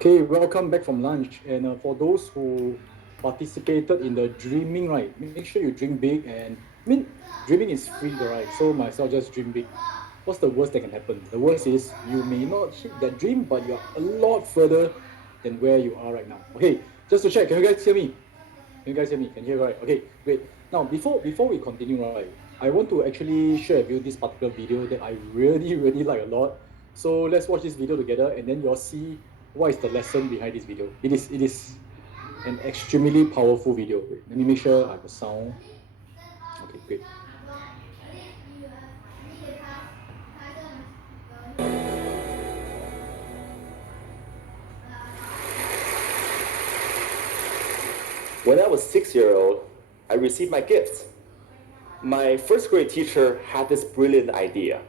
Okay, welcome back from lunch. And for those who participated in the dreaming, right, make sure you dream big. And I mean, dreaming is free, right? So myself just dream big. What's the worst that can happen? The worst is you may not hit that dream, but you're a lot further than where you are right now. Okay, just to check, can you guys hear me? Can you guys hear me? Can you hear right? Okay, great. Now, before we continue, right, I want to actually share with you this particular video that I really like a lot. So let's watch this video together, and then you'll see what is the lesson behind this video. It is an extremely powerful video. Wait, let me make sure I have a sound. Okay, great. When I was 6 years old, I received my gifts. My first grade teacher had this brilliant idea.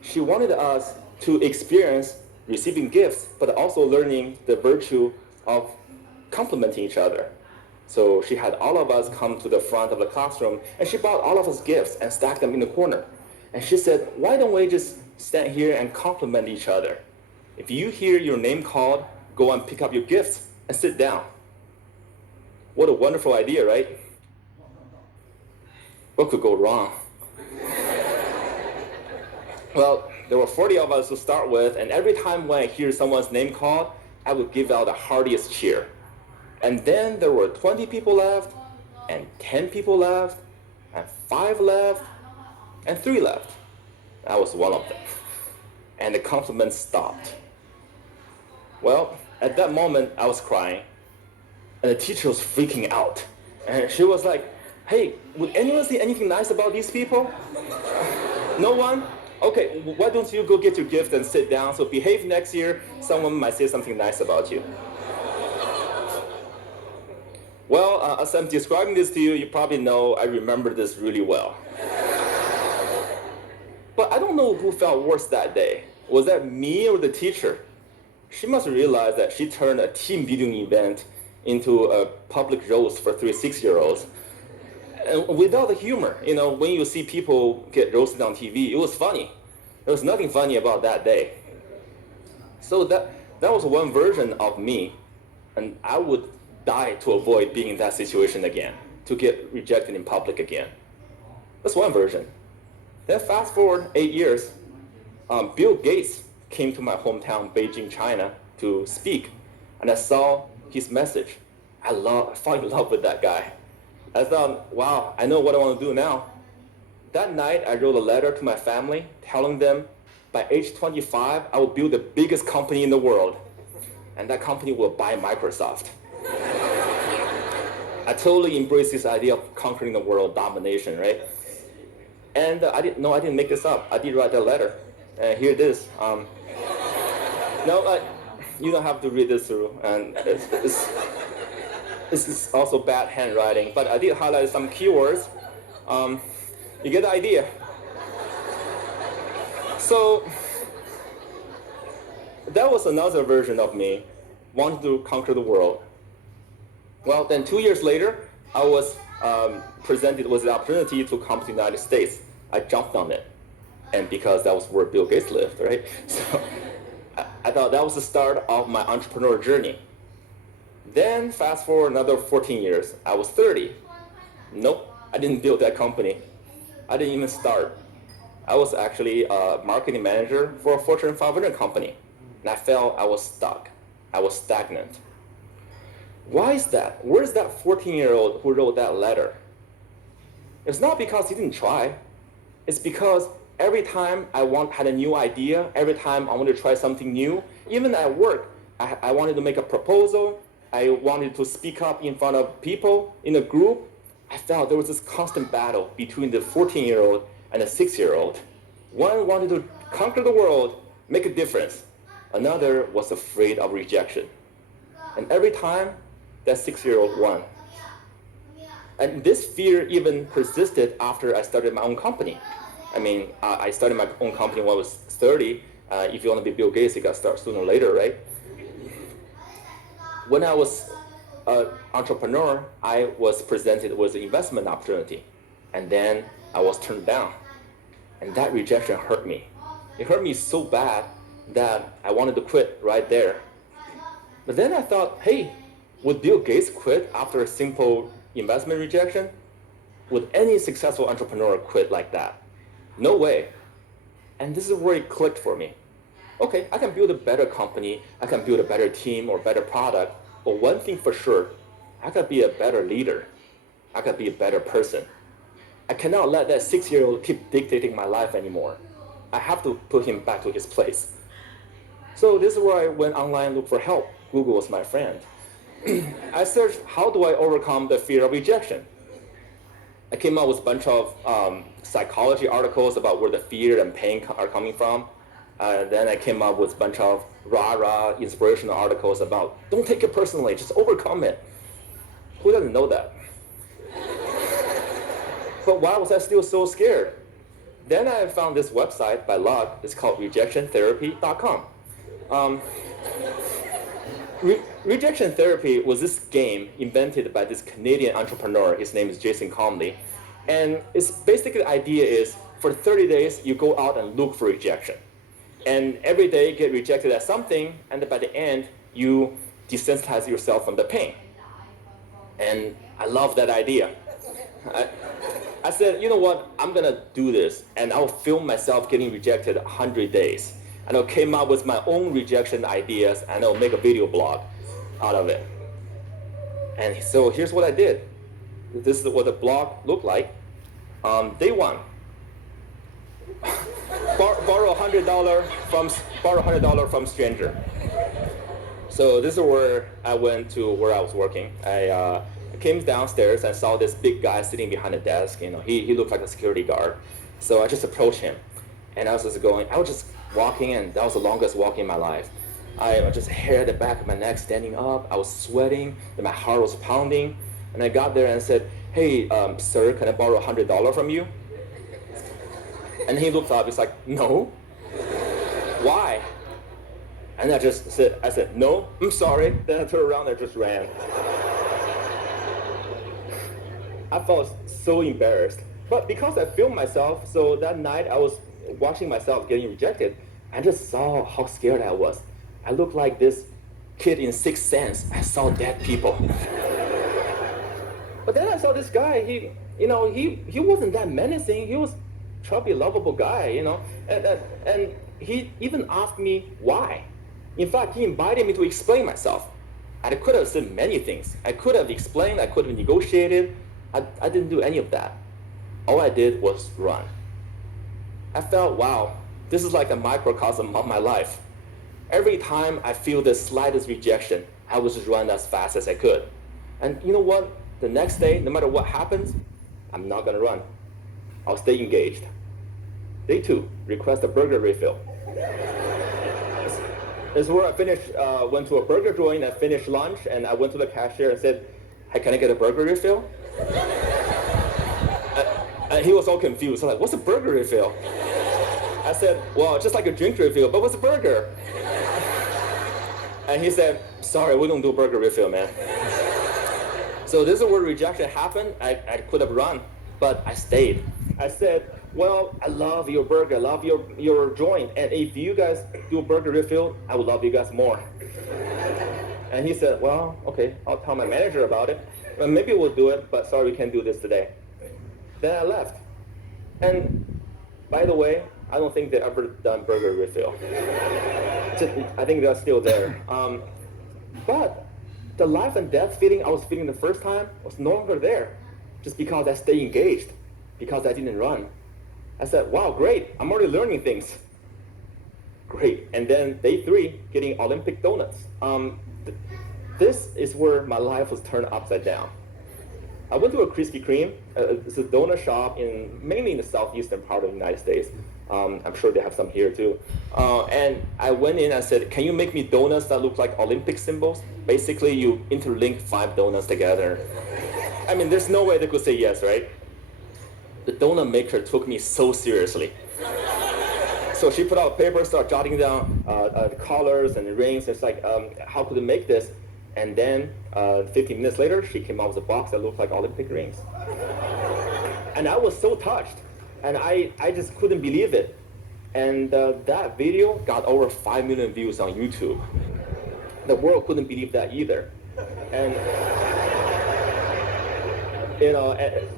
She wanted us to experience receiving gifts, but also learning the virtue of complimenting each other. So she had all of us come to the front of the classroom, and she bought all of us gifts and stacked them in the corner. And she said, why don't we just stand here and compliment each other? If you hear your name called, go and pick up your gifts and sit down. What a wonderful idea, right? What could go wrong? Well, there were 40 of us to start with, and every time when I hear someone's name called, I would give out the heartiest cheer. And then there were 20 people left, and 10 people left, and 5 left, and 3 left. I was one of them. And the compliments stopped. Well, at that moment, I was crying, and the teacher was freaking out. And she was like, hey, would anyone say anything nice about these people? No one? Okay, why don't you go get your gift and sit down, so behave next year, someone might say something nice about you. Well, as I'm describing this to you, you probably know I remember this really well. But I don't know who felt worse that day. Was that me or the teacher? She must realize that she turned a team building event into a public roast for 3 6-year-olds. And without the humor, when you see people get roasted on TV, it was funny. There was nothing funny about that day. So that was one version of me, and I would die to avoid being in that situation again, to get rejected in public again. That's one version. Then fast forward 8 years, Bill Gates came to my hometown, Beijing, China, to speak, and I saw his message. I fell in love with that guy. I thought, wow, I know what I want to do now. That night, I wrote a letter to my family telling them by age 25, I will build the biggest company in the world, and that company will buy Microsoft. I totally embraced this idea of conquering the world, domination, right? And I didn't make this up. I did write that letter. Here it is. You don't have to read this through, and this is also bad handwriting, but I did highlight some keywords. You get the idea. So that was another version of me, wanting to conquer the world. Well, then 2 years later, I was presented with the opportunity to come to the United States. I jumped on it, and because that was where Bill Gates lived, right? So I thought that was the start of my entrepreneur journey. Then fast forward another 14 years, I was 30. Nope, I didn't build that company. I didn't even start. I was actually a marketing manager for a Fortune 500 company. And I felt I was stuck. I was stagnant. Why is that? Where's that 14-year-old who wrote that letter? It's not because he didn't try. It's because every time I had a new idea, every time I wanted to try something new, even at work, I wanted to make a proposal, I wanted to speak up in front of people in a group, I felt there was this constant battle between the 14-year-old and the 6-year-old. One wanted to conquer the world, make a difference. Another was afraid of rejection. And every time, that 6-year-old won. And this fear even persisted after I started my own company. I mean, I started my own company when I was 30. If you want to be Bill Gates, you got to start sooner or later, right? When I was an entrepreneur, I was presented with an investment opportunity. And then I was turned down. And that rejection hurt me. It hurt me so bad that I wanted to quit right there. But then I thought, hey, would Bill Gates quit after a simple investment rejection? Would any successful entrepreneur quit like that? No way. And this is where it clicked for me. Okay, I can build a better company, I can build a better team or better product, but one thing for sure, I can be a better leader. I can be a better person. I cannot let that 6-year-old keep dictating my life anymore. I have to put him back to his place. So this is where I went online and looked for help. Google was my friend. I searched, how do I overcome the fear of rejection? I came up with a bunch of psychology articles about where the fear and pain are coming from. Then I came up with a bunch of rah-rah inspirational articles about, don't take it personally, just overcome it. Who doesn't know that? But why was I still so scared? Then I found this website by luck. It's called rejectiontherapy.com. Rejection therapy was this game invented by this Canadian entrepreneur. His name is Jason Comley. And its basically the idea is for 30 days, you go out and look for rejection. And every day get rejected at something, and by the end, you desensitize yourself from the pain. And I love that idea. I said, you know what, I'm gonna do this, and I'll film myself getting rejected 100 days. And I came up with my own rejection ideas, and I'll make a video blog out of it. And so here's what I did. This is what the blog looked like. Day one, borrow $100 from stranger. So this is where I went to where I was working. I came downstairs and saw this big guy sitting behind a desk. You know, he looked like a security guard. So I just approached him, and I was just walking, and that was the longest walk in my life. I just hair at the back of my neck standing up. I was sweating, and my heart was pounding. And I got there and said, hey, sir, can I borrow $100 from you? And he looked up, he's like, no. Why? And I said, no, I'm sorry. Then I turned around and just ran. I felt so embarrassed. But because I filmed myself, so that night I was watching myself getting rejected. I just saw how scared I was. I looked like this kid in Sixth Sense. I saw dead people. But then I saw this guy, he wasn't that menacing. He was a chubby, lovable guy, you know. And he even asked me why. In fact, he invited me to explain myself. I could have said many things. I could have explained, I could have negotiated. I didn't do any of that. All I did was run. I felt, wow, this is like a microcosm of my life. Every time I feel the slightest rejection, I would just run as fast as I could. And you know what? The next day, no matter what happens, I'm not gonna run. I'll stay engaged. Day two, request a burger refill. This is where I finished, went to a burger joint, I finished lunch, and I went to the cashier and said, hey, can I get a burger refill? And he was all confused. I'm like, what's a burger refill? I said, well, just like a drink refill, but what's a burger? And he said, sorry, we don't do burger refill, man. So this is where rejection happened. I could have run, but I stayed. I said, well, I love your burger, I love your joint, and if you guys do a burger refill, I would love you guys more. And he said, well, okay, I'll tell my manager about it. Well, maybe we'll do it, but sorry, we can't do this today. Then I left. And by the way, I don't think they've ever done burger refill. I think they're still there. But the life and death feeling I was feeling the first time was no longer there, just because I stayed engaged, because I didn't run. I said, wow, great, I'm already learning things. Great. And then day three, getting Olympic donuts. This is where my life was turned upside down. I went to a Krispy Kreme. It's a donut shop mainly in the southeastern part of the United States. I'm sure they have some here too. And I went in and said, can you make me donuts that look like Olympic symbols? Basically, you interlink 5 donuts together. I mean, there's no way they could say yes, right? The donut maker took me so seriously. So she put out paper, started jotting down the colors and the rings. It's like, how could they make this? And then 15 minutes later, she came out with a box that looked like Olympic rings. And I was so touched. And I just couldn't believe it. And that video got over 5 million views on YouTube. the world couldn't believe that either. And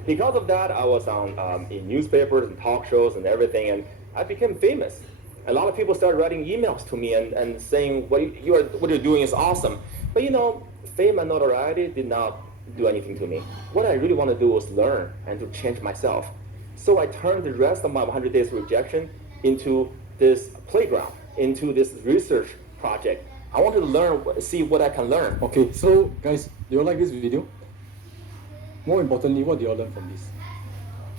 because of that, I was on in newspapers and talk shows and everything, and I became famous. A lot of people started writing emails to me and saying what you're doing is awesome. But fame and notoriety did not do anything to me. What I really want to do was learn and to change myself. So I turned the rest of my 100 days rejection into this playground, into this research project. I wanted to learn, see what I can learn. Okay, so guys, do you like this video? More importantly, what do you all learn from this?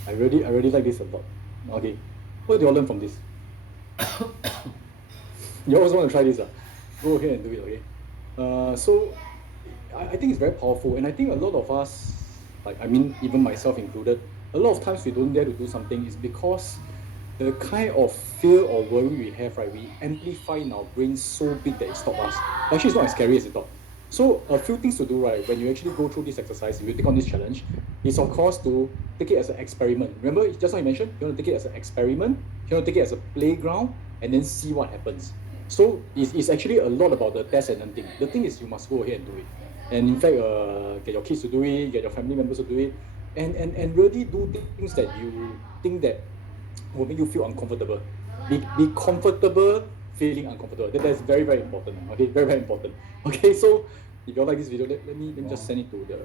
I really like this a lot. Okay, what do you all learn from this? You always want to try this, go ahead and do it, okay? So I think it's very powerful, and I think a lot of us, even myself included, a lot of times we don't dare to do something is because the kind of fear or worry we have, right, we amplify in our brain so big that it stops us. Actually, it's not as scary as you thought. So a few things to do, right, when you actually go through this exercise, if you take on this challenge, is of course to take it as an experiment. Remember, just now you mentioned, you want to take it as an experiment, you want to take it as a playground, and then see what happens. So it's actually a lot about the test and learn thing. The thing is you must go ahead and do it. And in fact, get your kids to do it, get your family members to do it, and really do things that you think that will make you feel uncomfortable. Be comfortable feeling uncomfortable. That's very, very important. Okay, very, very important. Okay, so if you all like this video, let me just send it to the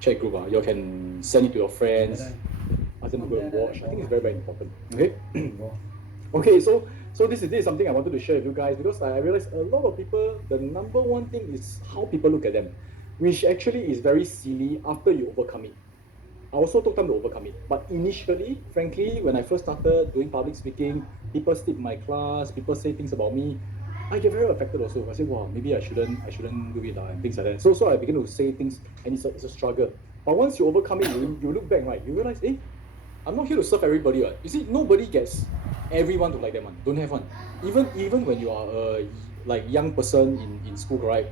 chat group. You can send it to your friends, ask them to go and watch. I think it's very, very important. Okay. Okay, so this is something I wanted to share with you guys, because I realized a lot of people, the number one thing is how people look at them, which actually is very silly after you overcome it. I also took time to overcome it. But initially, frankly, when I first started doing public speaking, people skip my class, people say things about me, I get very affected also. I say, wow, maybe I shouldn't do it and things like that. So I begin to say things, and it's a struggle. But once you overcome it, you look back, right, you realize, I'm not here to serve everybody, right? You see, nobody gets everyone to like them, don't have one. Even when you are a young person in school, right?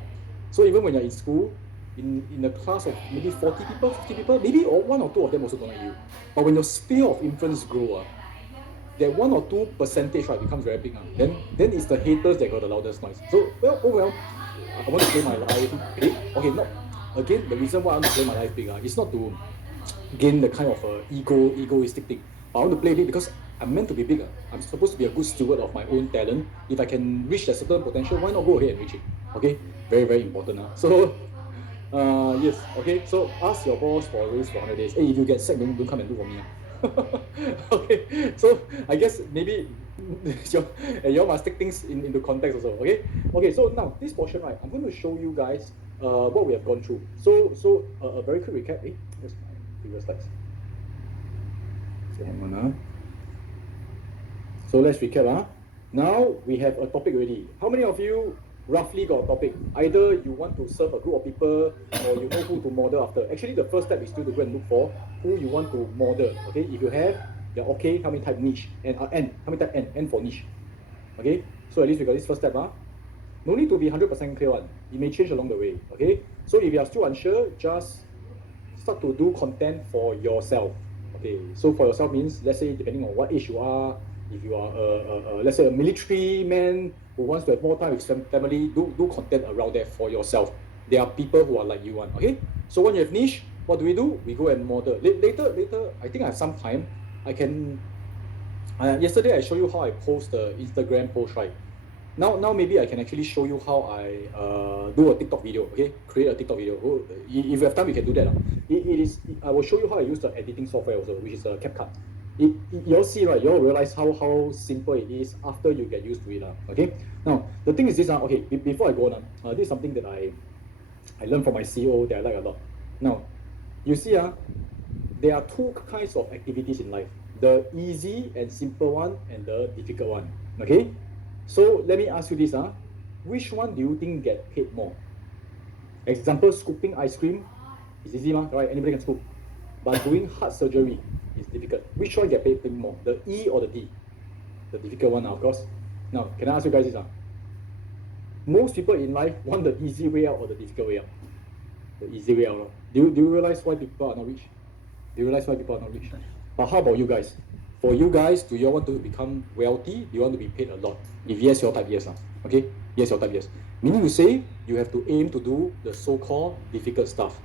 So even when you're in school, in a class of maybe 40 people, 50 people, maybe one or two of them also don't like you. But when your sphere of influence grow, that 1 or 2 percentage, right, becomes very big. Then it's the haters that got the loudest noise. So I want to play my life big. Okay, not again, the reason why I want to play my life big is not to gain the kind of egoistic thing. But I want to play big because I'm meant to be big. I'm supposed to be a good steward of my own talent. If I can reach a certain potential, why not go ahead and reach it? Okay, very, very important. So yes, okay, so ask your boss for a raise for 100 days. Hey, if you get sacked, don't come and do for me. Okay, so I guess maybe you must take things into context also. Okay, so now this portion, right, I'm going to show you guys what we have gone through. So a very quick recap. Here's my previous slides. So let's recap. Now we have a topic already. How many of you roughly got a topic? Either you want to serve a group of people, or you know who to model after. Actually, the first step is still to go and look for who you want to model. Okay, if you have, yeah, okay, how many type niche? And N, how many type N? N for niche. Okay, so at least we got this first step. No need to be 100% clear one. It may change along the way. Okay, so if you are still unsure, just start to do content for yourself. Okay, so for yourself means, let's say, depending on what age you are, if you are let's say a military man who wants to have more time with his family, do content around that for yourself. There are people who are like you one. Okay, so when you have niche, what do? We go and model. Later, I think I have some time. I can. Yesterday I showed you how I post the Instagram post, right? Now maybe I can actually show you how I do a TikTok video. Okay, create a TikTok video. If you have time, you can do that. I will show you how I use the editing software also, which is CapCut. You'll see, right? You'll realize how simple it is after you get used to it. Okay. Now the thing is this. Okay. Before I go on, this is something that I learned from my CEO that I like a lot. Now, you see, there are two kinds of activities in life: the easy and simple one, and the difficult one. Okay. So let me ask you this. Which one do you think get paid more? Example: scooping ice cream is easy, right? Anybody can scoop. But doing heart surgery is difficult. Which one get paid more? The E or the D? The difficult one, of course. Now, can I ask you guys this? Most people in life want the easy way out or the difficult way out? The easy way out. Do you realize why people are not rich? Do you realize why people are not rich? But how about you guys? For you guys, do you want to become wealthy? Do you want to be paid a lot? If yes, your type yes. Okay? Yes, your type yes. Meaning to say, you have to aim to do the so-called difficult stuff.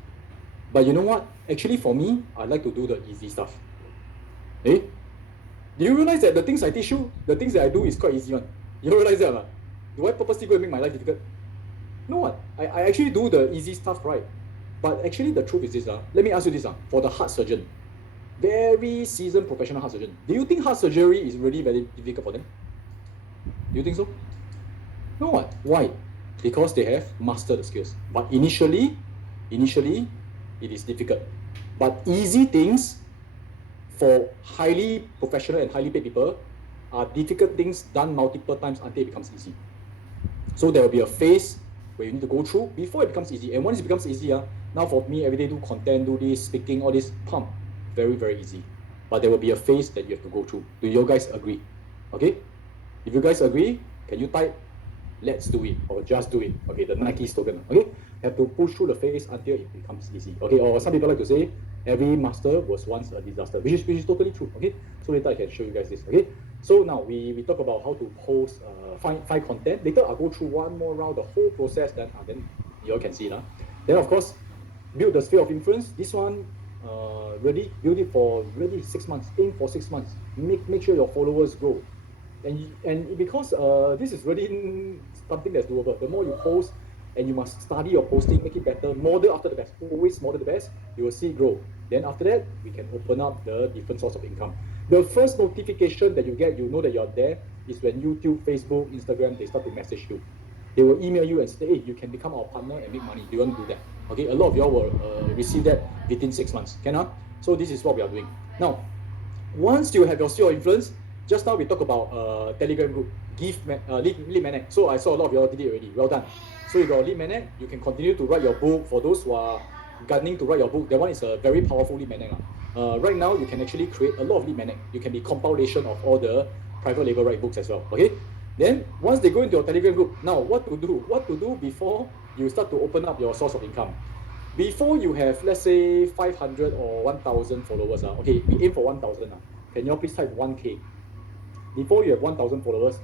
But you know what? Actually, for me, I like to do the easy stuff. Eh? Do you realize that the things I teach you, the things that I do is quite easy one? You realize that? Do I purposely go and make my life difficult? No what? I actually do the easy stuff right. But actually the truth is this. Let me ask you this. For the heart surgeon, very seasoned professional heart surgeon, do you think heart surgery is really very difficult for them? Do you think so? No what? Why? Because they have mastered the skills. But initially, it is difficult. But easy things for highly professional and highly paid people are difficult things done multiple times until it becomes easy. So there will be a phase where you need to go through before it becomes easy. And once it becomes easy, now for me, every day do content, do this, speaking, all this, pump, very, very easy. But there will be a phase that you have to go through. Do you guys agree? Okay? If you guys agree, can you type, let's do it, or just do it? Okay, the Nike slogan. Okay? Have to push through the phase until it becomes easy. Okay, or some people like to say, every master was once a disaster, which is totally true. Okay, so later I can show you guys this. Okay, so now we talk about how to post, find content. Later I'll go through one more round, the whole process. Then you all can see now. Then of course, build the sphere of influence. This one, really build it for really 6 months. Aim for 6 months. Make sure your followers grow. And because this is really something that's doable. The more you post, and you must study your posting, make it better, model after the best, always model the best, you will see it grow. Then after that, we can open up the different source of income. The first notification that you get, you know that you're there, is when YouTube, Facebook, Instagram, they start to message you. They will email you and say, hey, you can become our partner and make money. Do you want to do that? Okay, a lot of y'all will receive that within 6 months. Cannot? So this is what we are doing. Now, once you have your sphere of influence, just now we talk about Telegram group, lead magnet. So I saw a lot of y'all did it already. Well done. So you got a lead magnet, you can continue to write your book. For those who are gunning to write your book, that one is a very powerful lead magnet. Right now, you can actually create a lot of lead magnet. You can be compilation of all the private label write books as well. Okay. Then once they go into your Telegram group, now what to do? What to do before you start to open up your source of income? Before you have, let's say, 500 or 1,000 followers. Okay, we aim for 1,000. Can you all please type 1K? Before you have 1,000 followers,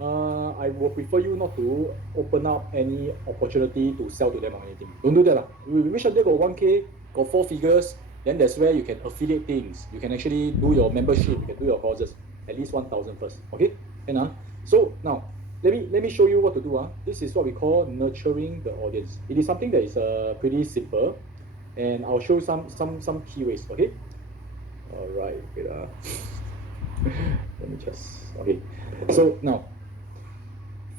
I will prefer you not to open up any opportunity to sell to them or anything. Don't do that. We wish they got 1K, got 4 figures, then that's where you can affiliate things. You can actually do your membership, you can do your courses. At least 1,000 first. Okay? And so now let me show you what to do. This is what we call nurturing the audience. It is something that is pretty simple, and I'll show you some key ways. Okay? Alright, wait. Let me just okay. So now,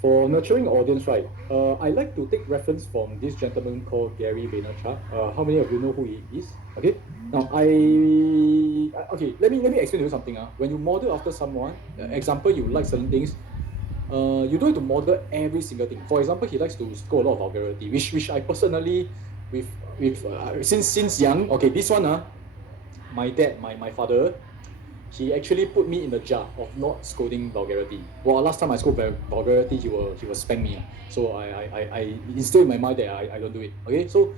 for nurturing audience, right? I like to take reference from this gentleman called Gary Vaynerchuk. How many of you know who he is? Okay. Now okay. Let me explain to you something. When you model after someone, example, you like certain things. You don't have to model every single thing. For example, he likes to score a lot of vulgarity, which I personally, since young. Okay, this one my dad, my father, he actually put me in the jar of not scolding vulgarity. Well, last time I scold vulgarity, he will spank me. So I instilled in my mind that I don't do it. Okay, so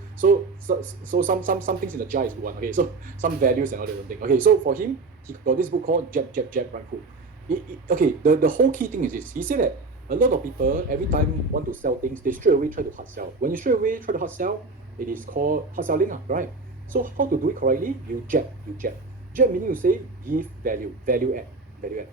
some things in the jar is good one. Okay, so some values and all that thing. Okay, so for him, he got this book called Jab, Right Hook. Okay, the whole key thing is this. He said that a lot of people every time want to sell things, they straight away try to hard sell. When you straight away try to hard sell, it is called hard selling, right? So how to do it correctly? You jab. Jab meaning you say give value add.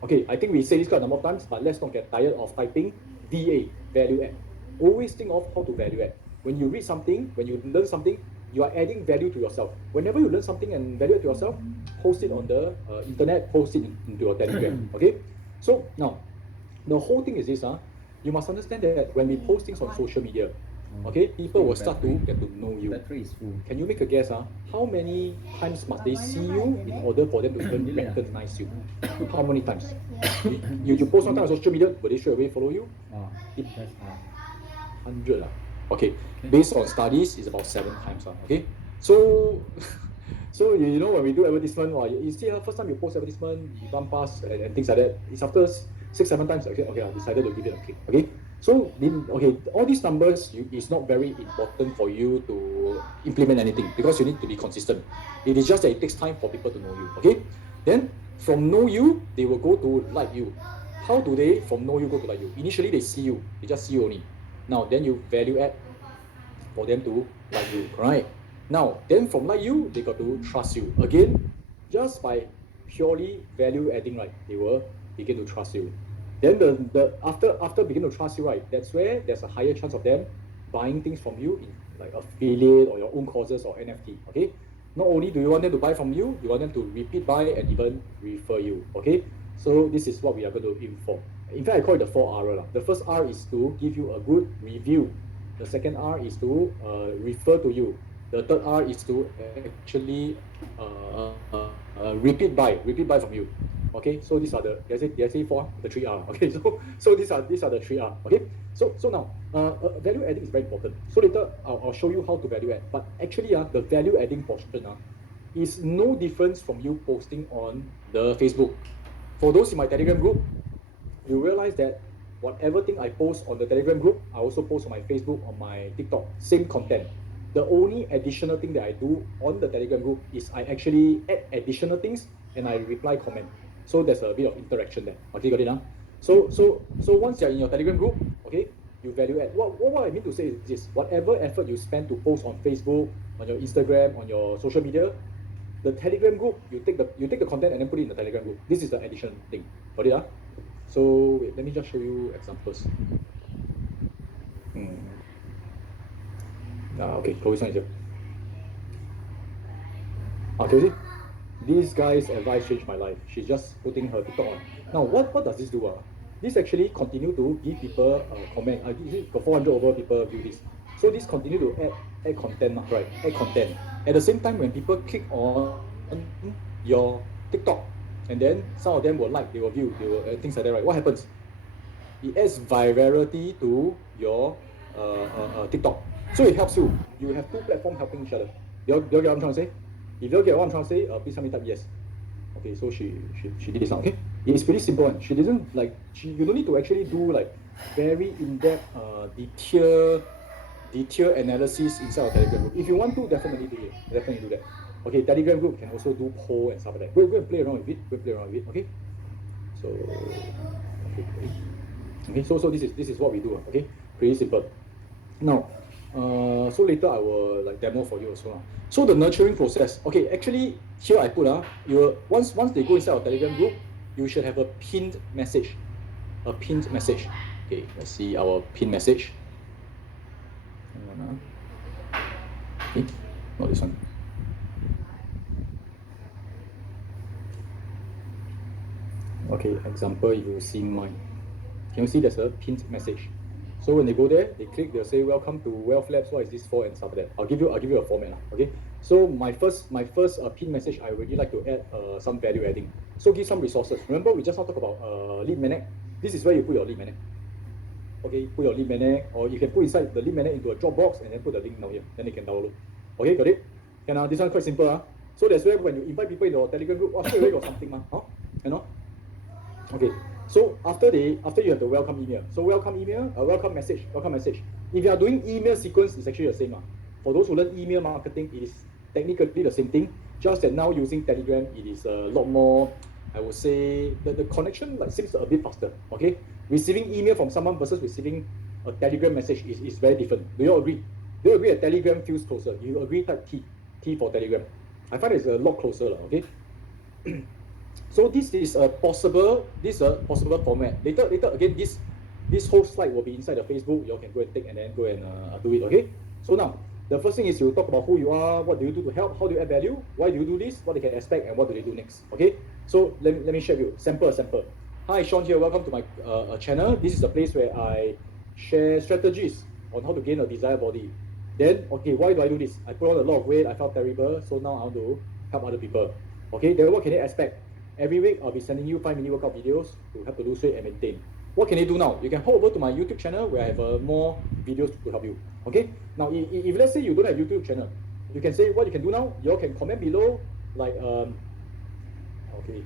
Okay, I think we say this quite a number of times, but let's not get tired of typing VA, value add. Always think of how to value add. When you read something, when you learn something, you are adding value to yourself. Whenever you learn something and value add to yourself, post it on the internet, post it into your Telegram. Okay? So now, the whole thing is this. You must understand that when we post things on social media, okay, people will start to get to know you. Can you make a guess? How many times must they see you in order for them to even recognize you? How many times? You post one time on social media, will they straight away follow you? 100. Okay, based on studies, it's about 7 times. Okay, so so you know when we do advertisement, you see first time you post advertisement, you run past and things like that. It's after 6-7 times. Okay, I decided to give it a click. Okay. So, all these numbers is not very important for you to implement anything because you need to be consistent. It is just that it takes time for people to know you. Okay? Then, from know you, they will go to like you. How do they from know you go to like you? Initially, they see you. They just see you only. Now, then you value add for them to like you, right? Now, then from like you, they got to trust you. Again, just by purely value adding, right, they will begin to trust you. Then after begin to trust you, right, that's where there's a higher chance of them buying things from you in like affiliate or your own causes or NFT. Okay. Not only do you want them to buy from you, you want them to repeat buy and even refer you. Okay. So this is what we are going to aim for. In fact, I call it the 4R. The first R is to give you a good review. The second R is to refer to you. The third R is to actually repeat buy from you. Okay, so these are the did I say four? The 3R. Okay, so these are the 3R. Okay, so now value adding is very important. So later I'll show you how to value add. But actually the value adding portion is no difference from you posting on the Facebook. For those in my Telegram group, you realize that whatever thing I post on the Telegram group, I also post on my Facebook, on my TikTok, same content. The only additional thing that I do on the Telegram group is I actually add additional things and I reply comment. So there's a bit of interaction there. Okay, got it now? So once you're in your Telegram group, okay, you value add. What I mean to say is this: whatever effort you spend to post on Facebook, on your Instagram, on your social media, the Telegram group, you take the content and then put it in the Telegram group. This is the additional thing. Got it? So wait, let me just show you examples. Okay, Chloe's one is here. Can you see? This guy's advice changed my life. She's just putting her TikTok on. Now, what does this do? This actually continue to give people a comment. Got 400 over people view this. So this continue to add content, right? Add content. At the same time, when people click on your TikTok, and then some of them will like, they will view, they will things like that, right? What happens? It adds virality to your TikTok. So it helps you. You have two platforms helping each other. You get what I'm trying to say? If you get what I'm trying to say, please help me type yes. Okay, so she did this now. Okay, it's pretty simple. And she doesn't you don't need to actually do like very in-depth, detailed analysis inside our Telegram group. If you want to, definitely do it. Definitely do that. Okay, Telegram group can also do poll and stuff like that. Go and play around with it. Okay. So okay. So this is what we do. Okay, pretty simple. Now, so later I will like demo for you also. So the nurturing process. Okay, actually here I put you once they go inside our Telegram group, you should have a pinned message. A pinned message. Okay, let's see our pinned message. Okay, not this one. Okay, example, if you see mine, can you see there's a pinned message? So when they go there, they click, they'll say, "Welcome to Wealth Labs. What is this for?" and stuff like that. I'll give you a format. Okay. So my first pin message, I really like to add some value adding. So give some resources. Remember, we just now talk about lead magnet. This is where you put your lead magnet. Okay, put your lead magnet, or you can put inside the lead magnet into a Dropbox and then put the link down here. Then they can download. Okay, got it? And this one quite simple. So that's where when you invite people in your Telegram group, straight away got something. You know? Okay. So after you have the welcome email. So welcome email, welcome message. If you are doing email sequence, it's actually the same. For those who learn email marketing, it is technically the same thing. Just that now using Telegram, it is a lot more. I would say the connection seems a bit faster. Okay, receiving email from someone versus receiving a Telegram message is very different. Do you all agree? Do you agree that Telegram feels closer? You agree? Type T for Telegram. I find it's a lot closer. Okay. So this is a possible format. Later again, this whole slide will be inside the Facebook. You all can go and take and then go and do it. Okay. So now the first thing is you talk about who you are, what do you do to help, how do you add value, why do you do this, what they can expect, and what do they do next. Okay. So let me share with you sample. Hi, Sean here. Welcome to my channel. This is the place where I share strategies on how to gain a desired body. Then okay, why do I do this? I put on a lot of weight. I felt terrible. So now I want to help other people. Okay. Then what can they expect? Every week, I'll be sending you 5-minute workout videos to help to lose weight and maintain. What can you do now? You can hop over to my YouTube channel where I have more videos to help you. Okay? Now, if let's say you don't have YouTube channel, you can say what you can do now. You all can comment below, like, okay,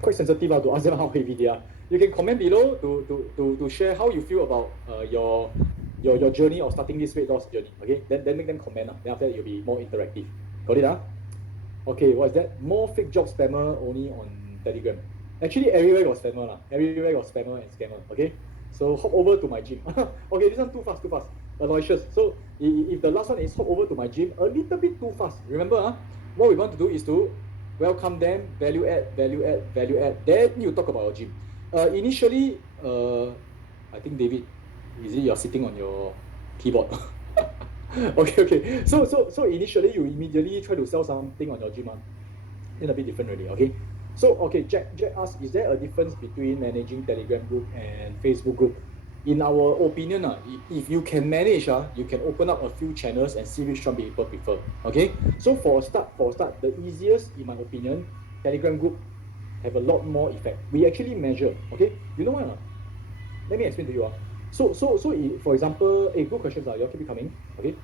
quite sensitive to ask them how heavy they are. You can comment below to share how you feel about your journey of starting this weight loss journey. Okay? Then make them comment. Then after that, you'll be more interactive. Got it? Okay, what's that? More fake job spammer only on Telegram. Actually, everywhere got spammer. Everywhere got spammer and scammer. Okay? So hop over to my gym. Okay, this one too fast, too fast. Aloysius. So if the last one is hop over to my gym, a little bit too fast. Remember, what we want to do is to welcome them, value add, value add, value add. Then you talk about your gym. Initially, I think David, is it you're sitting on your keyboard? Okay. So initially you immediately try to sell something on your gym, then a bit different already. Okay. So okay, Jack asked, is there a difference between managing Telegram group and Facebook group? In our opinion, if you can manage, you can open up a few channels and see which one people prefer. Okay. So for a start, the easiest, in my opinion, Telegram group have a lot more effect. We actually measure. Okay. You know what? Let me explain to you. So for example, good questions. You all keep it coming. Okay.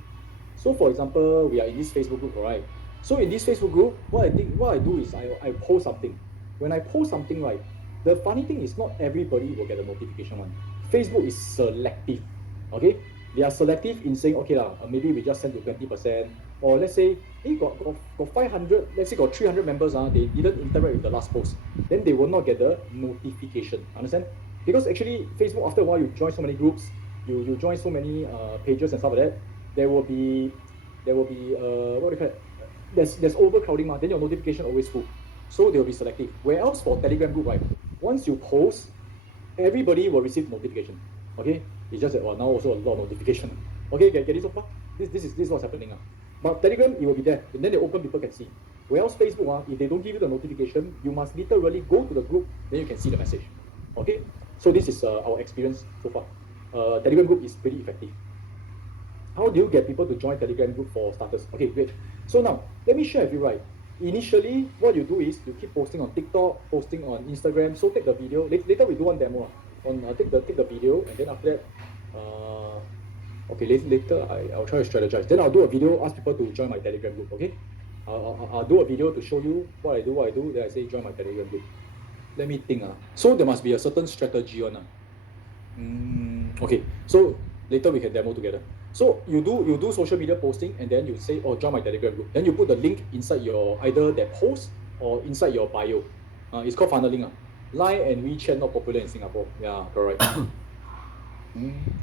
So for example, we are in this Facebook group, right? So in this Facebook group, what I do is I post something. When I post something, right, the funny thing is not everybody will get a notification one. Facebook is selective. Okay? They are selective in saying, okay, maybe we just send to 20%. Or let's say, got 500, let's say got 300 members, they didn't interact with the last post. Then they will not get the notification. Understand? Because actually, Facebook, after a while, you join so many groups, you join so many pages and stuff like that, there will be what do you call it? There's overcrowding, then your notification always full. So they will be selective. Whereas for Telegram group, right, once you post, everybody will receive notification. Okay? It's just that now also a lot of notification. Okay, get it so far? This is what's happening. But Telegram, it will be there. And then the open people can see. Whereas Facebook, if they don't give you the notification, you must literally go to the group, then you can see the message. Okay? So this is our experience so far. Telegram group is pretty effective. How do you get people to join Telegram group for starters? Okay, great. So now, let me share with you, right? Initially, what you do is you keep posting on TikTok, posting on Instagram. So take the video. Later we do one demo. Take the video, and then after that, okay, later I'll try to strategize. Then I'll do a video, ask people to join my Telegram group. Okay, I'll do a video to show you what I do. Then I say join my Telegram group. Let me think. So there must be a certain strategy on. Okay, so later we can demo together. So you do social media posting, and then you say, oh, join my Telegram group. Then you put the link inside your either that post or inside your bio. It's called funneling. Line and WeChat not popular in Singapore. Yeah, correct.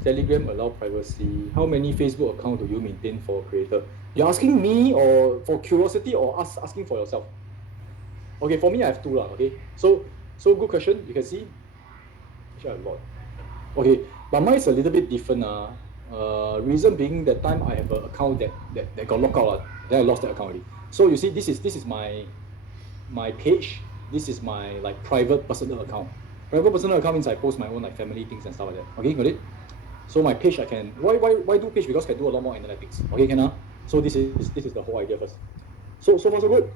Telegram allow privacy. How many Facebook account do you maintain for creator? You're asking me or for curiosity or asking for yourself? Okay, for me I have two. Okay, so good question. You can see. Actually I have a lot. Okay, but mine is a little bit different. Reason being that time I have an account that got locked out. Then I lost that account already. So you see, this is my page. This is my like private personal account. Private personal account means I post my own like family things and stuff like that. Okay, got it? So my page I can why do page? Because I can do a lot more analytics. Okay, can So this is the whole idea first. So far so good.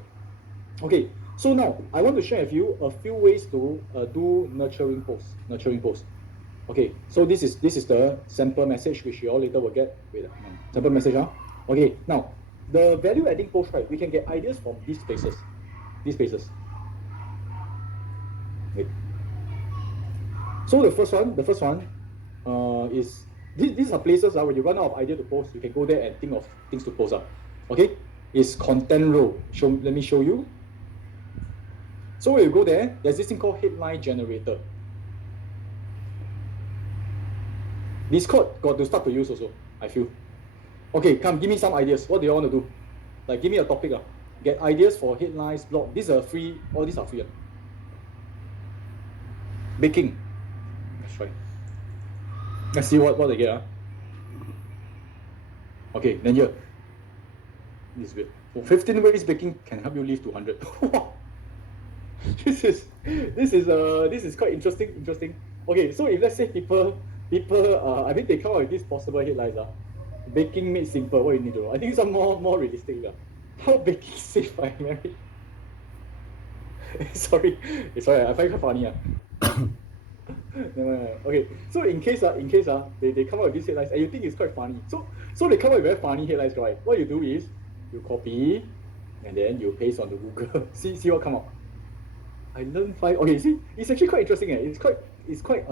Okay, so now I want to share with you a few ways to do nurturing posts. Okay, so this is the sample message which you all later will get. Wait, sample message. Okay, now the value adding post, right? We can get ideas from these places. Wait. So the first one is these are places when you run out of idea to post, you can go there and think of things to post. Okay, it's content row. Let me show you. So when you go there, there's this thing called headline generator. Discord got to start to use also, I feel. Okay, come, give me some ideas. What do you want to do? Like, give me a topic. Get ideas for headlines, blog. These are free. All these are free. Baking. Let's try. Let's see what they get. Okay, then here. This is good. For 15 ways baking can help you live to 100. This is quite interesting. Okay, so if let's say people I think they come up with these possible headlines. Baking made simple, what you need to do. I think some more realistic. How baking safe I married. Sorry, I find it quite funny. Okay, so in case they come up with these headlines and you think it's quite funny. So they come up with very funny headlines, right? What you do is you copy and then you paste on the Google. see what come up. I learned 5. Okay, see, it's actually quite interesting. It's quite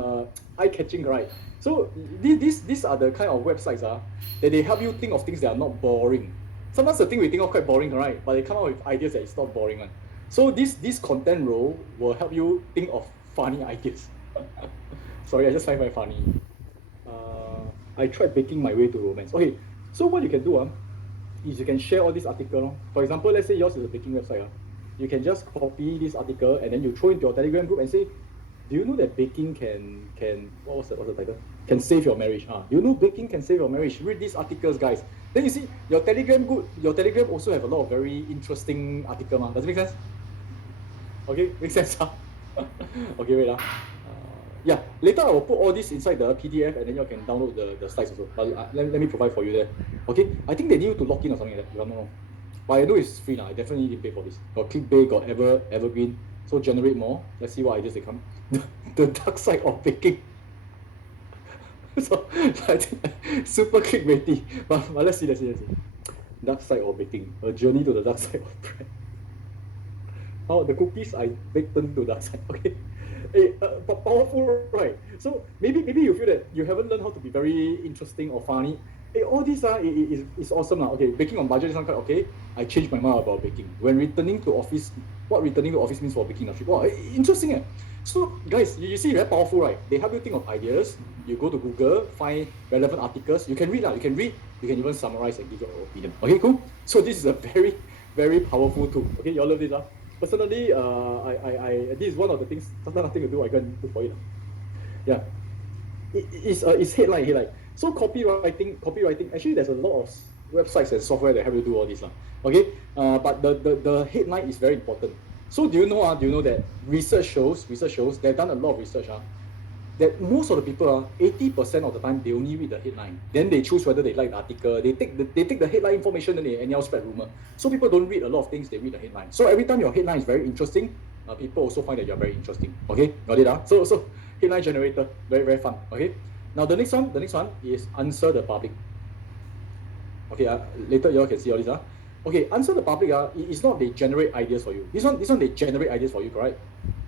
eye-catching, right? So these are the kind of websites that they help you think of things that are not boring. Sometimes the thing we think of quite boring, right? But they come up with ideas that it's not boring. So this content row will help you think of funny ideas. Sorry, I just find it very funny. I tried baking my way to romance. Okay, so what you can do is you can share all these articles. For example, let's say yours is a baking website. You can just copy this article and then you throw into your Telegram group and say, do you know that baking can what's the title? Can save your marriage? You know baking can save your marriage. Read these articles, guys. Then you see your Telegram also have a lot of very interesting articles. Does it make sense? Okay, makes sense. Okay, wait. Yeah, later I will put all this inside the PDF and then you can download the slides also. But let me provide for you there. Okay, I think they need you to log in or something like that, if I'm not wrong. But I know it's free now. I definitely need to pay for this. Got ClickBay, got Evergreen. So generate more. Let's see what ideas they come. The dark side of baking. So I think super clickbaity. But let's see. Dark side of baking. A journey to the dark side of bread. How the cookies I baked turn to dark side. Okay. But powerful, right? So maybe you feel that you haven't learned how to be very interesting or funny. All this is awesome. Okay, baking on budget is not quite okay. I changed my mind about baking. When returning to office, what returning to office means for baking industry. Wow, interesting. So guys, you see, very powerful, right? They help you think of ideas. You go to Google, find relevant articles. You can read. You can even summarize and give your opinion. Okay, cool. So this is a very, very powerful tool. Okay, you all love this. Personally, I this is one of the things. Sometimes nothing to do, I go and do for it. Yeah, it's headline. So copywriting. Actually, there's a lot of websites and software that help you do all this. Okay, but the headline is very important. So do you know that research shows they've done a lot of research that most of the people 80% of the time they only read the headline. Then they choose whether they like the article. They take the headline information and they anyhow spread rumor. So people don't read a lot of things, they read the headline. So every time your headline is very interesting, people also find that you're very interesting. Okay, got it? So headline generator, very, very fun. Okay. Now the next one is answer the public. Okay, later you all can see all this. Okay, answer the public. It's not they generate ideas for you. This one they generate ideas for you, correct?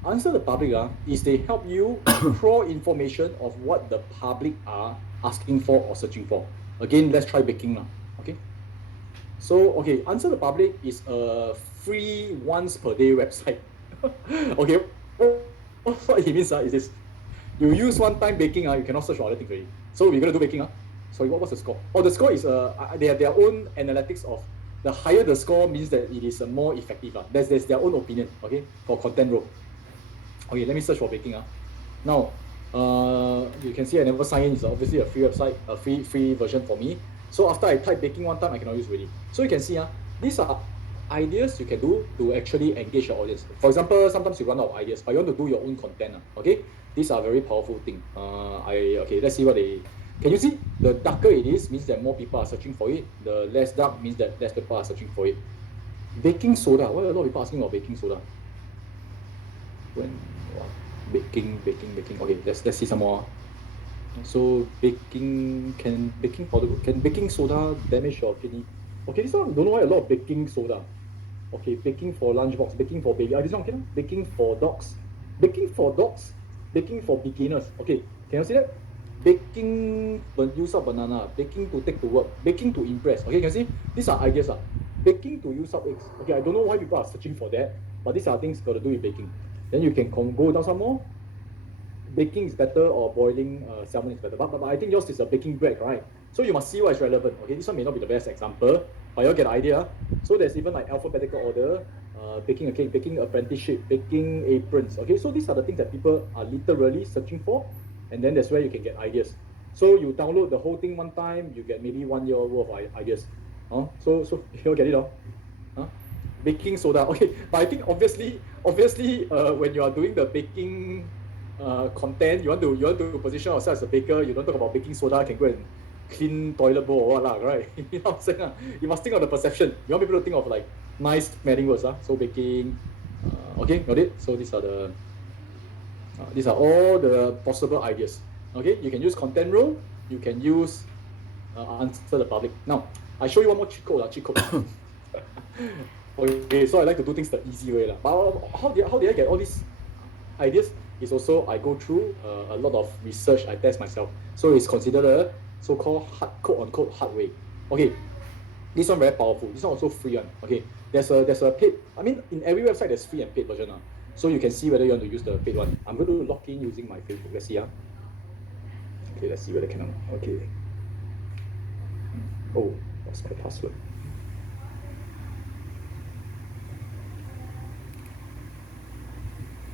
Answer the public is they help you draw information of what the public are asking for or searching for. Again, let's try baking now. Okay. So answer the public is a free once per day website. Okay. What it means is this: you use one time baking, you cannot search for other things already. So we're gonna do baking. Sorry, what's the score? The score is they have their own analytics of the higher the score means that it is more effective. There's their own opinion. Okay, for content row. Okay, let me search for baking. Now, you can see I never sign in. It's obviously a free website, a free version for me. So after I type baking one time, I cannot use already. So you can see these are ideas you can do to actually engage your audience. For example, sometimes you run out of ideas, but you want to do your own content. Okay, these are very powerful things. Let's see what they. Can you see? The darker it is means that more people are searching for it. The less dark means that less people are searching for it. Baking soda. Why are a lot of people asking about baking soda? Baking. Okay, let's see some more. So can baking soda damage your kidney? Okay, this one don't know why a lot of baking soda. Okay, baking for lunchbox, baking for baby. This one okay? Baking for dogs, baking for beginners. Okay, can you see that? Baking use up banana, baking to take to work, baking to impress. Okay, can you see? These are ideas. Baking to use up eggs. Okay, I don't know why people are searching for that, but these are things got to do with baking. Then you can go down some more. Baking is better or boiling salmon is better. But I think yours is a baking bread, right? So you must see what is relevant. Okay, this one may not be the best example, but you'll get the idea. So there's even like alphabetical order, baking a cake, baking apprenticeship, baking aprons. Okay, so these are the things that people are literally searching for, and then that's where you can get ideas. So you download the whole thing one time, you get maybe 1 year worth of ideas. So you'll get it all. Baking soda. Okay, but I think obviously when you are doing the baking content, you want to position yourself as a baker. You don't talk about baking soda can go and clean toilet bowl or what right? You know what I'm saying? You must think of the perception. You want people to think of like nice smelling words. So baking. Okay, got it. So these are all the possible ideas. Okay, you can use content row. You can use answer the public. Now I show you one more cheat code. Okay, so I like to do things the easy way. But how did I get all these ideas? Is also I go through a lot of research, I test myself. So it's considered a so-called quote-unquote hard way. Okay, this one very powerful. This one also free one. Okay, there's a paid. I mean, in every website there's free and paid version. So you can see whether you want to use the paid one. I'm going to log in using my Facebook. Let's see. Okay, let's see whether I can. Okay. Oh, what's my password?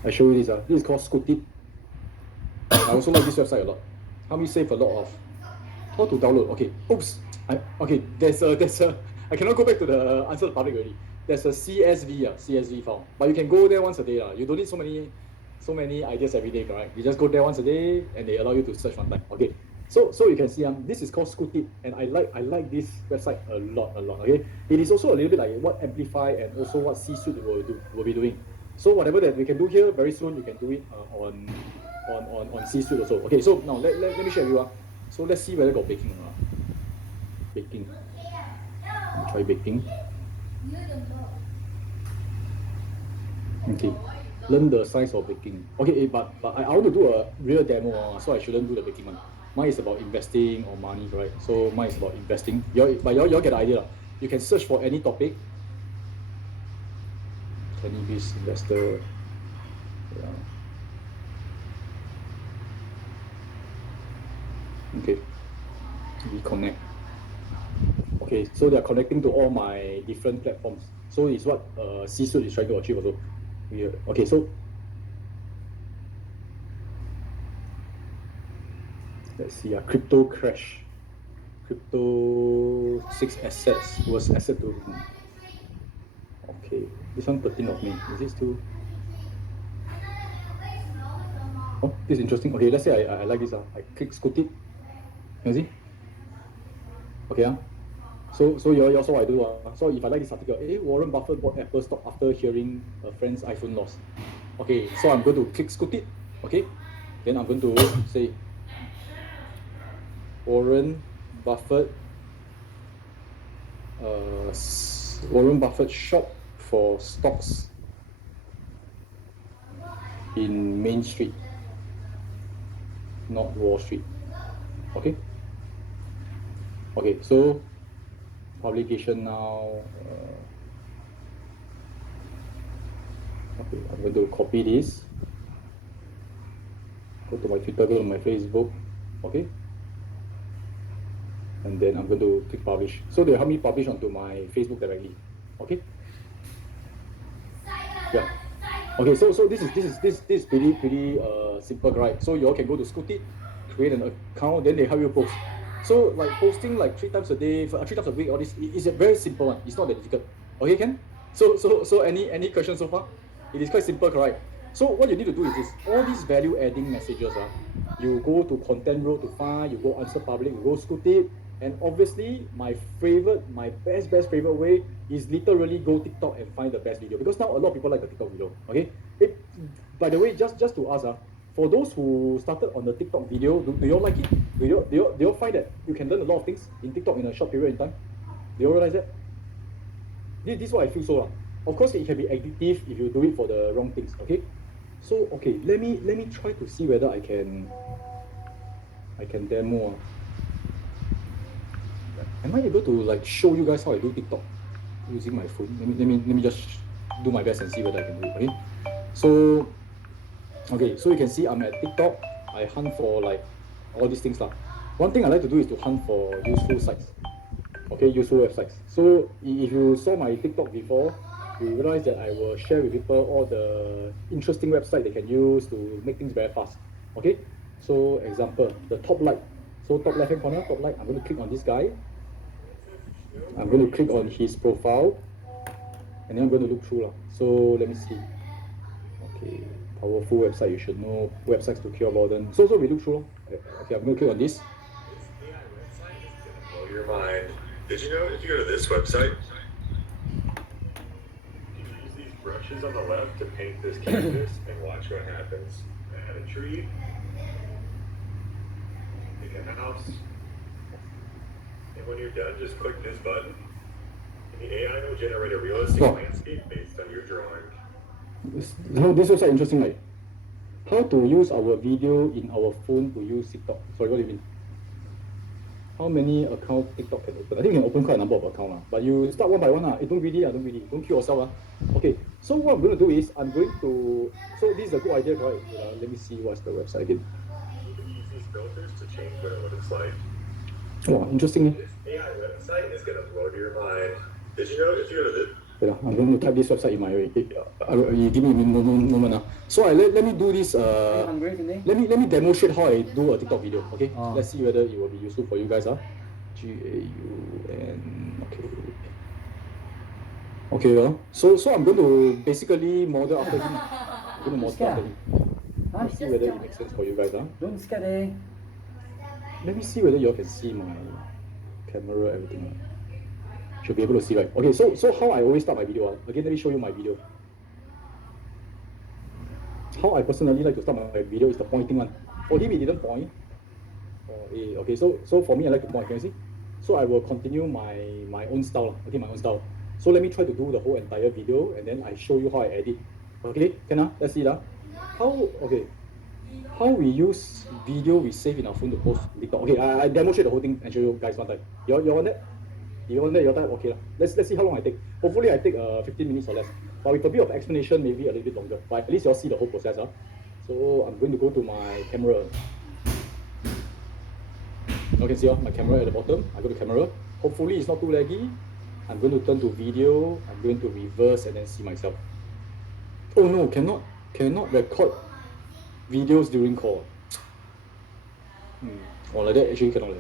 I show you this. This is called Scootip. I also like this website a lot. Help me save a lot of. How to download? Okay. Oops. Okay. There's a. I cannot go back to the answer the public already. There's a CSV file, but you can go there once a day. You don't need so many ideas every day, correct? You just go there once a day, and they allow you to search one time. Okay. So you can see this is called Scootip, and I like this website a lot. Okay. It is also a little bit like what Amplify and also what C-Suite will be doing. So whatever that we can do here, very soon you can do it on C-Suite also. Okay, so now let me share with you. So let's see whether got baking or not. Baking. Try baking. Okay. Learn the size of baking. Okay, but I want to do a real demo, so I shouldn't do the baking one. Mine is about investing or money, right? So mine is about investing. But y'all get the idea. You can search for any topic. Cannabis investor. Yeah. Okay. Reconnect. Okay, so they're connecting to all my different platforms. So it's what C-Suite is trying to achieve also. Okay, so let's see. Crypto crash. Crypto 6 assets was asset to. Okay, this one 13 of May. Is this too? Oh, this is interesting. Okay, let's say I like this. I click Scootip. You see? Okay. So you also what I do. So if I like this article, Warren Buffett bought Apple stock after hearing a friend's iPhone loss. Okay, so I'm going to click Scootip. Okay, then I'm going to say Warren Buffett. Warren Buffett shop for stocks in Main Street, not Wall Street. Okay. Okay, so publication now. Okay, I'm going to copy this. Go to my Twitter, go to my Facebook. Okay. And then I'm going to click publish. So they'll help me publish onto my Facebook directly. Okay. Yeah. Okay. So this is pretty simple, right? So you all can go to Scootip, create an account, then they help you post. So like posting like 3 times a day, 3 times a week, all this is a very simple one. It's not that difficult. Okay, Ken? So any questions so far? It is quite simple, correct? So what you need to do is this: all these value-adding messages, you go to content row to find, you go answer public, you go Scootip, and obviously my best favorite way is literally go TikTok and find the best video, because now a lot of people like the TikTok video. Okay. By the way, just to ask, for those who started on the TikTok video, do you all like it? Do you all find that you can learn a lot of things in TikTok in a short period of time? Do you all realize that? This is what I feel so. Of course, it can be addictive if you do it for the wrong things. Okay. So okay, let me try to see whether I can demo. Am I able to like show you guys how I do TikTok using my phone? Let me just do my best and see whether I can do it. Okay. So you can see I'm at TikTok. I hunt for like all these things. One thing I like to do is to hunt for useful sites. Okay, useful websites. So if you saw my TikTok before, you realize that I will share with people all the interesting websites they can use to make things very fast. Okay, so example, the top light. So top left hand corner, top light, I'm going to click on this guy. I'm going to click on his profile, and then I'm going to look through. So let me see. Okay, powerful website, you should know. Websites to cure boredom. So we look through. Okay, I'm going to click on this. This AI website is going to blow your mind. Did you know if you go to this website, you can use these brushes on the left to paint this canvas and watch what happens. Add a tree, make a house, and when you're done, just click this button, and the AI will generate a realistic landscape based on your drawing. This website interesting, right? How to use our video in our phone to use TikTok. Sorry, what do you mean? How many accounts TikTok can open? I think you can open quite a number of accounts, but you start one by one. Don't greedy. Don't kill yourself. Okay, so what I'm going to do is so this is a good idea, right? Let me see what's the website again. You can use these filters to change what it looks like. Oh, interesting. This AI website is gonna blow your mind. Did you know if you go to this? Wait, I'm going to type this website in my you give me a moment. So let me do this. hungry today? Let me demonstrate how I do a TikTok video. Okay, Oh. let's see whether it will be useful for you guys. GAUN. Okay. So I'm going to basically model after him. I'm going to model after him. Huh? Let's see whether it makes sense for you guys. Don't scare eh? Let me see whether you all can see my camera, everything. Should be able to see, right? Okay, so how I always start my video. Again, let me show you my video. How I personally like to start my video is the pointing one. For him, he didn't point. Okay, so for me, I like to point. Can you see? So I will continue my own style. Okay, my own style. So let me try to do the whole entire video, and then I show you how I edit. Okay, can let's see how we use video we save in our phone to post TikTok. Okay, I demonstrate the whole thing and show you guys one time. You want that? You want that? Your type? Okay. Let's see how long I take. Hopefully I take 15 minutes or less. But with a bit of explanation, maybe a little bit longer. But at least you'll see the whole process. So I'm going to go to my camera. You can see my camera at the bottom. I go to camera. Hopefully it's not too laggy. I'm going to turn to video. I'm going to reverse and then see myself. Oh no, cannot record videos during call. Like that actually cannot.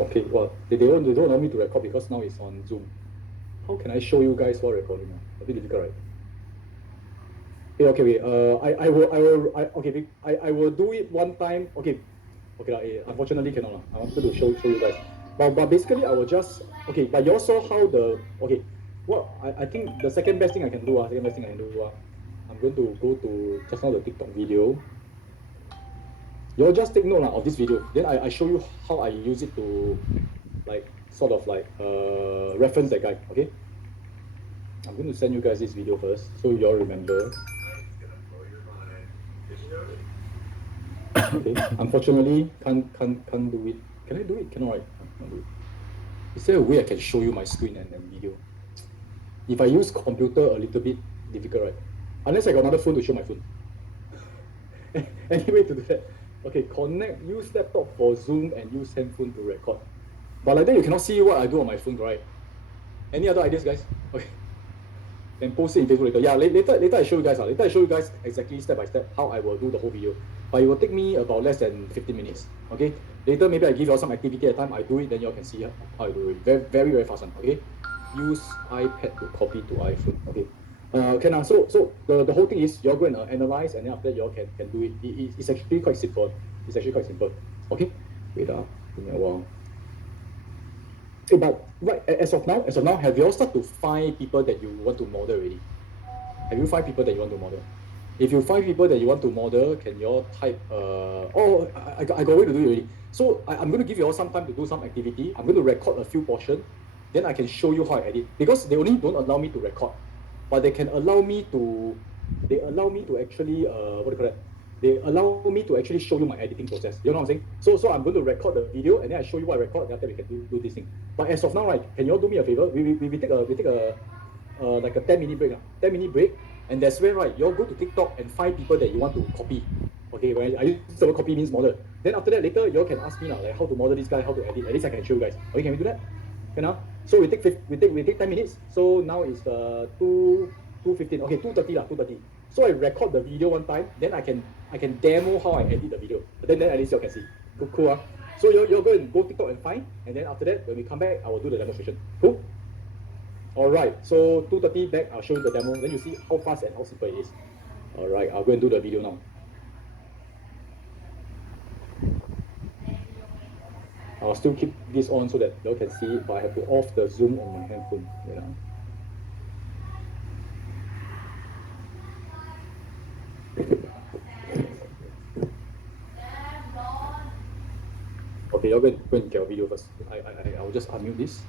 Okay, well, they don't allow me to record because now it's on Zoom. How can I show you guys while recording? A bit difficult, right? Okay, I will do it one time. Okay, unfortunately cannot. I wanted to show you guys. But basically I will just, but you all saw how I think the second best thing I can do, I'm going to go to just now the TikTok video. You all just take note of this video. Then I show you how I use it to reference that guy. Okay. I'm going to send you guys this video first, so you all remember. Okay. Unfortunately, can't do it. Can I do it? Cannot, right? Can't do it. Is there a way I can show you my screen and video? If I use computer, a little bit difficult, right? Unless I got another phone to show my phone. Anyway, to do that. Okay, use laptop for Zoom and use handphone to record. But like that, you cannot see what I do on my phone, right? Any other ideas, guys? Okay. Then post it in Facebook later. Yeah, later I show you guys. Later I show you guys exactly step by step how I will do the whole video. But it will take me about less than 15 minutes. Okay. Later maybe I give you all some activity at a time. I do it, then you all can see how I do it. Very, very, very fast one. Okay. Use iPad to copy to iPhone. Okay. So the whole thing is you're going to analyze, and then after that you all can do it. It's actually quite simple. Okay. Wait, give me a while. But right, as of now, have you all started to find people that you want to model already? Have you find people that you want to model? If you find people that you want to model, can you all type? I got a way to do it already. So I'm going to give you all some time to do some activity. I'm going to record a few portions, then I can show you how I edit. Because they only don't allow me to record, but they can allow me to. They allow me to actually They allow me to actually show you my editing process. You know what I'm saying? So I'm going to record the video and then I show you what I record. And after we can do this thing. But as of now, right? Can you all do me a favor? We take a like a 10-minute break. 10-minute break, and that's where right you all go to TikTok and find people that you want to copy. Okay, when I use the word copy means model. Then after that later you all can ask me like how to model this guy, how to edit. At least I can show you guys. Okay, can we do that? Okay now. So we take 10 minutes. So now it's 2:15. Okay, 2:30. So I record the video one time, then I can demo how I edit the video. But then at least you can see. Cool. So you're going to go TikTok and find, and then after that when we come back, I will do the demonstration. Cool. Alright, so 2:30 back, I'll show you the demo. Then you see how fast and how simple it is. Alright, I'll go and do the video now. I'll still keep this on so that you all can see it, but I have to off the zoom on my handphone. Okay, you're going to get a video first. I'll just unmute this.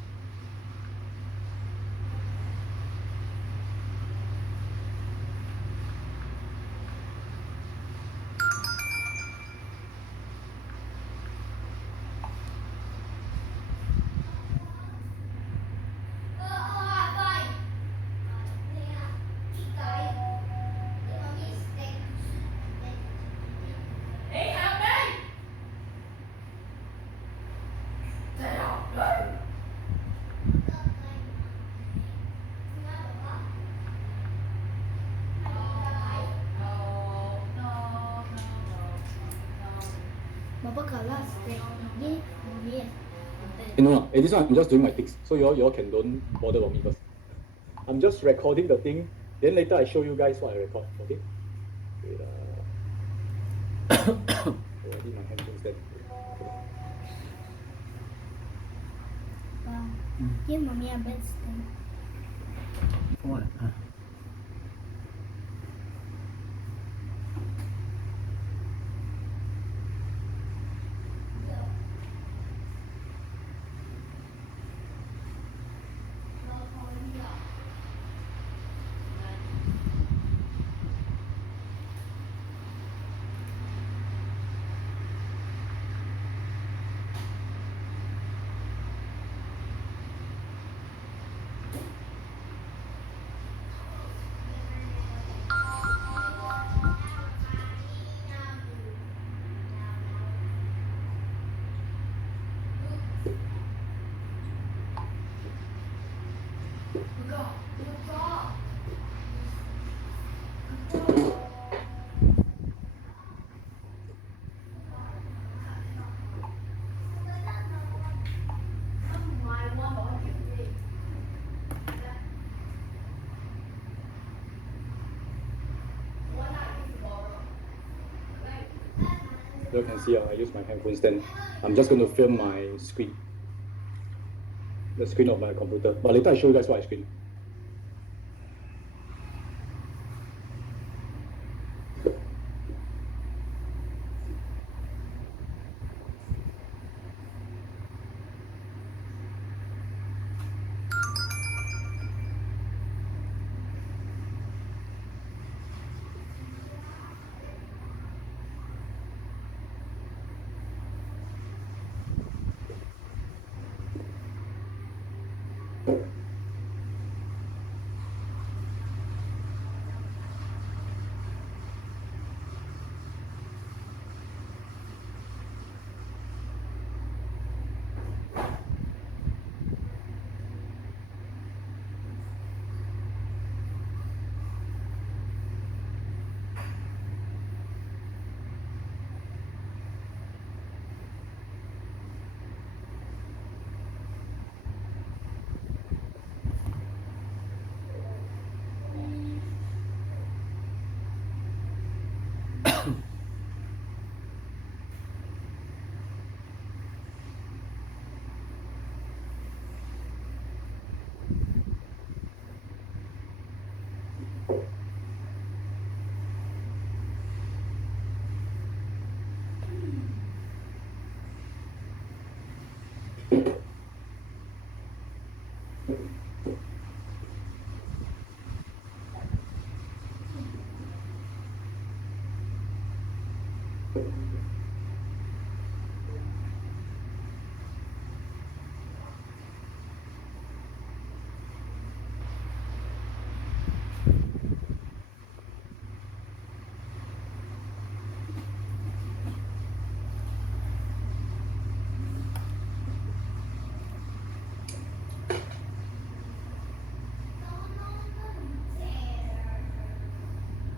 No, this one I'm just doing my ticks, so y'all can don't bother about me first. I'm just recording the thing, then later I show you guys what I record, okay? Wait, oh, I need my handphone stand. Give mommy a bed stand. What? You can see I use my handphone stand. I'm just going to film my screen, the screen of my computer. But later I show you guys what I screen.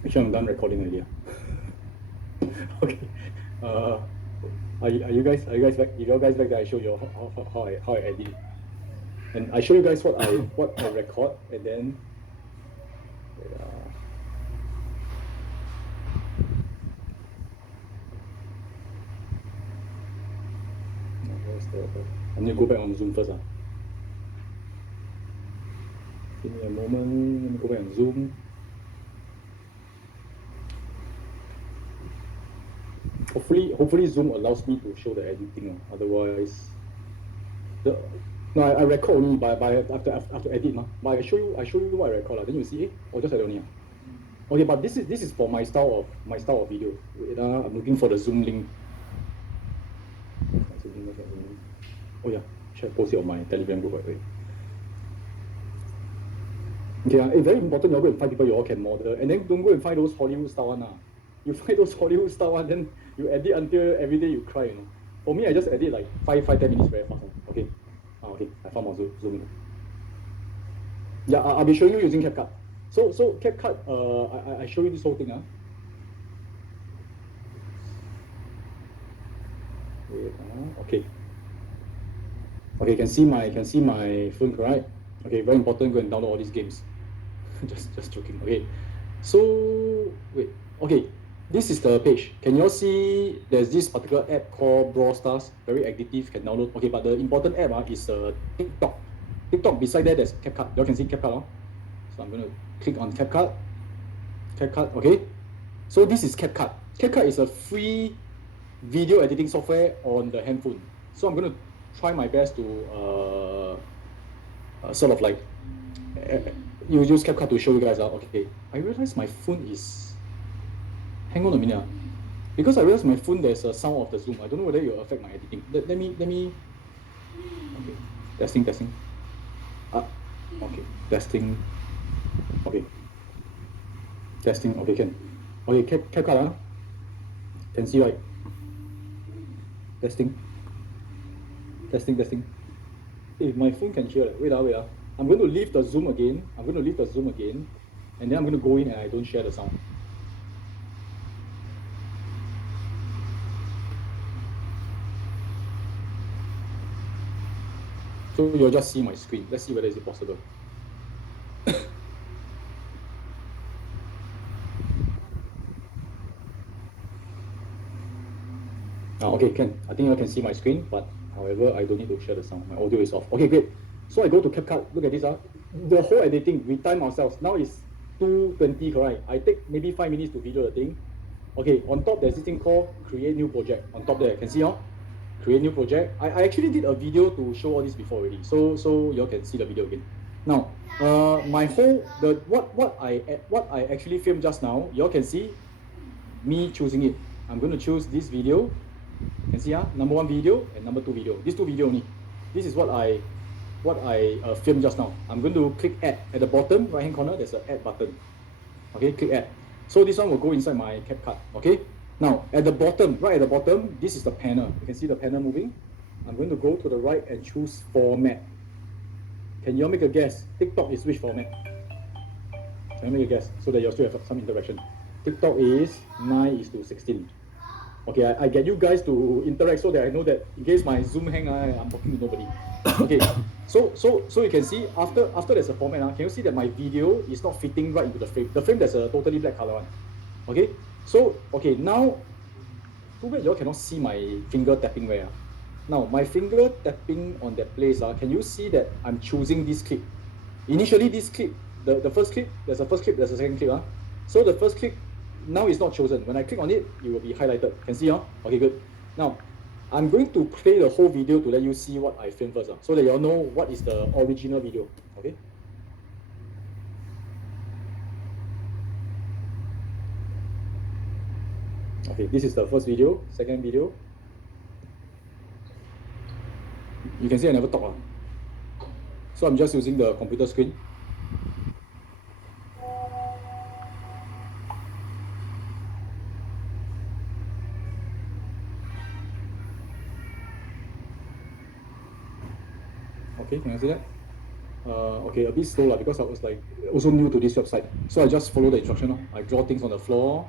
Actually, I'm done recording already. Okay. Are you guys back? If you guys back there, I show you how I edit. And I show you guys what I record, and then I need to go back on Zoom first. Give me a moment. Let me go back on Zoom. Hopefully Zoom allows me to show the editing. Otherwise, I record only, but I have to edit. But I show you what I record. Then you see, or just I don't know. Okay, but this is for my style of video. Wait, I'm looking for the Zoom link. Oh yeah, should I post it on my Telegram group right away? Okay, very important. You go and find people you all can model, and then don't go and find those Hollywood style one. You find those Hollywood style one, then you edit until every day you cry. For me, I just edit like 5-10 minutes very fast. Okay, okay, I found my Zoom. Yeah, I'll be showing you using CapCut. So CapCut, I show you this whole thing. Wait, okay. Okay, can see my phone, right? Okay, very important. Go and download all these games. just joking. Okay, so wait. Okay, this is the page. Can you all see? There's this particular app called Brawl Stars. Very addictive. Can download. Okay, but the important app is TikTok. TikTok. Beside that, there's CapCut. You all can see CapCut. So I'm gonna click on CapCut. CapCut. Okay. So this is CapCut. CapCut is a free video editing software on the handphone. So I'm going to try my best to sort of like use CapCut to show you guys out. Okay, I realize my phone is. Hang on a minute. Because I realize my phone there's a sound of the zoom. I don't know whether it will affect my editing. Let me. Okay, testing. Okay, testing. Okay, testing. Okay, can. Okay, CapCut. Can see right. Testing. If my phone can hear, wait. I'm going to leave the zoom again. And then I'm going to go in and I don't share the sound. So you'll just see my screen. Let's see whether is it possible. Okay, can. I think you can see my screen, but however, I don't need to share the sound. My audio is off. Okay, great. So I go to CapCut. Look at this. The whole editing, we time ourselves. Now it's 2:20, correct? I take maybe 5 minutes to video the thing. Okay, on top there's this thing called Create New Project. On top there, can see Create New Project. I actually did a video to show all this before already. So you all can see the video again. Now, my whole what I actually filmed just now, you all can see me choosing it. I'm going to choose this video. You can see number 1 video and number 2 video. These 2 video only. This is what I filmed just now. I'm going to click add at the bottom right hand corner. There's an add button. Okay, click add. So this one will go inside my CapCut. Okay. Now at the bottom, right at the bottom, this is the panel. You can see the panel moving. I'm going to go to the right and choose format. Can you all make a guess? TikTok is which format? Can you make a guess so that you still have some interaction? TikTok is 9:16. Okay, I get you guys to interact so that I know that in case my Zoom hang, I'm talking to nobody. Okay, so you can see after there's a format, can you see that my video is not fitting right into the frame? The frame there's a totally black color one. Okay, so okay now, too bad you all cannot see my finger tapping where. Now my finger tapping on that place, can you see that I'm choosing this clip? Initially this clip, the first clip, there's a first clip, there's a second clip. So the first clip now it's not chosen. When I click on it, it will be highlighted. Can see? Okay, good. Now, I'm going to play the whole video to let you see what I filmed first, so that you all know what is the original video. Okay? Okay, this is the first video, second video. You can see I never talk. So I'm just using the computer screen. Okay, can you see that? Okay, a bit slow because I was like also new to this website. So I just follow the instruction. I draw things on the floor.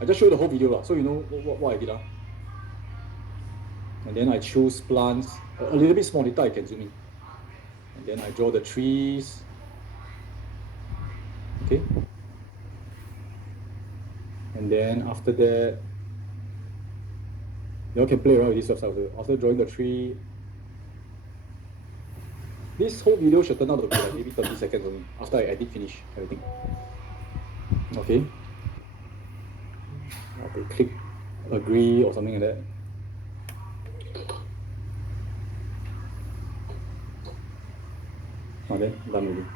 I just show the whole video so you know what I did. And then I choose plants, a little bit small, later I can zoom in. And then I draw the trees. Okay. And then after that, you all can play around with this website. After drawing the tree, this whole video should turn out to be like maybe 30 seconds only after I edit finish everything. Okay. Okay, click agree or something like that. Then done already.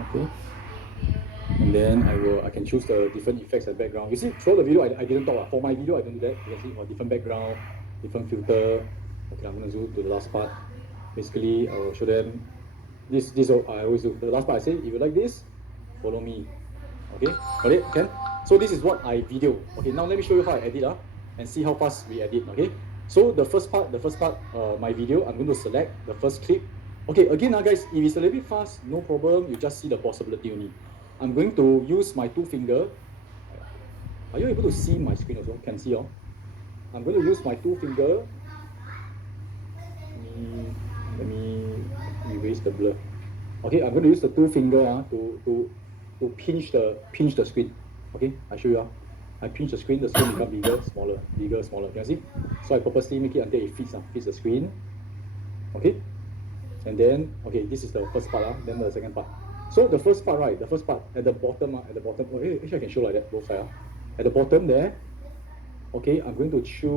Okay. And then I can choose the different effects and background. You see, throughout the video I didn't talk. For my video I don't do that. You can see different background, different filter. Okay, I'm gonna zoom to the last part. Basically, I will show them this I always do. The last part I say, if you like this, follow me. Okay, got it? Can? So this is what I video. Okay, now let me show you how I edit and see how fast we edit. Okay. So the first part, my video, I'm going to select the first clip. Okay, again guys, if it's a little bit fast, no problem. You just see the possibility only. I'm going to use my 2 finger. Are you able to see my screen also? Can see, oh? I'm going to use my 2 finger. Let me erase the blur. Okay, I'm going to use the 2 finger to pinch the screen. Okay, I show you. I pinch the screen become bigger, smaller, bigger, smaller. Can you see? So I purposely make it until it fits the screen. Okay, and then this is the first part. Then the second part. So the first part, right? The first part at the bottom. Oh, actually I can show like that both sides. At the bottom there. Okay, I'm going to choose.